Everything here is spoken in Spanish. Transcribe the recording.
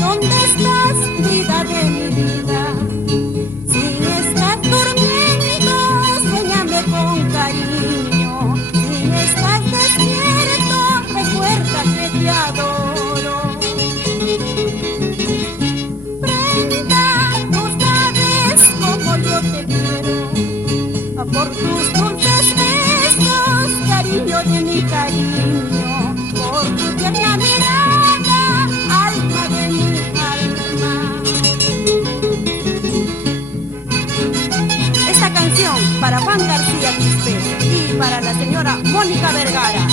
¿Dónde estás, vida de mi vida? Si estás durmiendo, suéñame con cariño. Si estás despierto, recuerda que te adoro. Brenda, tú sabes cómo yo te quiero, por tus dulces besos, cariño de mi cariño, por tu tierna mirada, alma de mi alma. Esta canción para Juan García Quispe y para la señora Mónica Vergara.